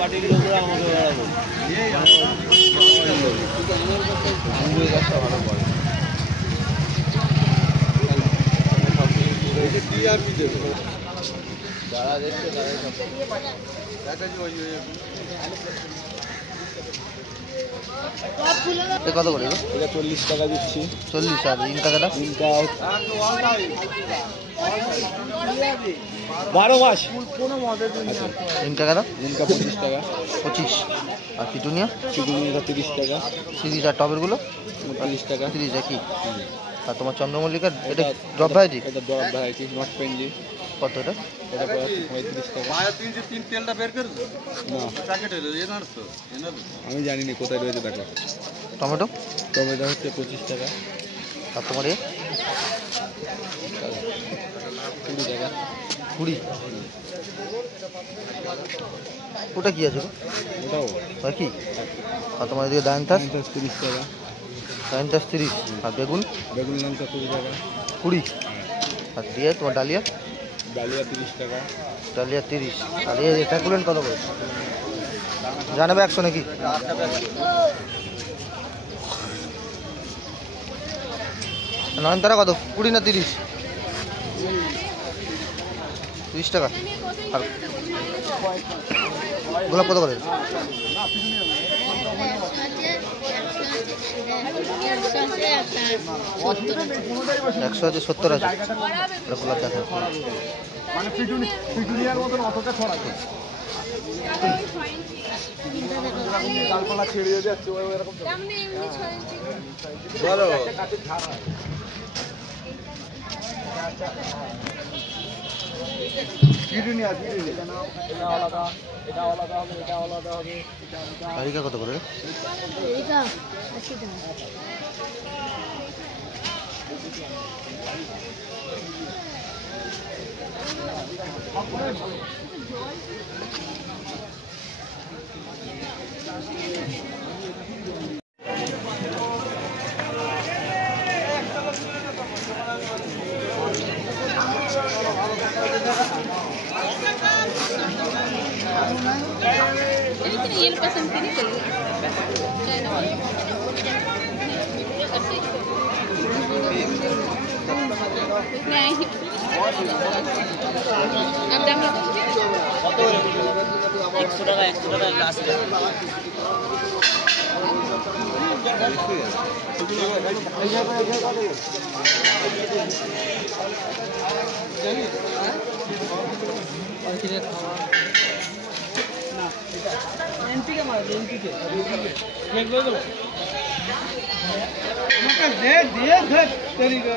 পার্টির লোকরা আমাকে বেড়াবো গাছটা ভালো পড়ে যারা দেখছে কত করে? এটা 40 টাকা দিচ্ছি। 40 আর ইনকা কাটা? ইনকা 12 মাস। ইনকা কাটা? ইনকা 25 টাকা। 25। আর পিটুনিয়া? পিটুনিয়া 30 টাকা। 30। আর টবেরগুলো? 30 টাকা। 30 একই। আর তোমার চন্দ্রমল্লিকা এটা ড্রপ ভ্যারাইটি? এটা ড্রপ ভ্যারাইটি নট পেনজি। কত এটা? এটা 35 টাকা। পায়া 3 তেলটা বের করে না প্যাকেট হলো এনার তো আমি জানি না কোথায় রয়েছে দেখো। টমেটো? টমেটো হচ্ছে 25 টাকা। আর তোমার এ 20 টাকা। 20? ওটা কি আছে? ওটাও কি? আর তোমার এদিকে ডায়ন্থাস? 30 টাকা। ডায়ন্থাস 30। আর বেগুন? বেগুন লঙ্কা 20 টাকা। 20? আর দিয়ে তোমার ডালিয়া? ডালিয়া 30 টাকা। ডালিয়া 30। আর এই স্যাকুলেন্ট কত করে? জানাবে 100 নাকি? নয়নতারা কত? 20 না 30? 30 টাকা। আর গোলাপ কত করে? 100 আছে, 70 আছে। গোলাপ দেখা ছেড়ে যাচ্ছে বলো তারিকা কত করে? ये पसंद नहीं करेगी अब दाम 100 টাকা 100 টাকা লাস্ট एमपी के मार एमपी के मैं बोल दो दे घर तरीका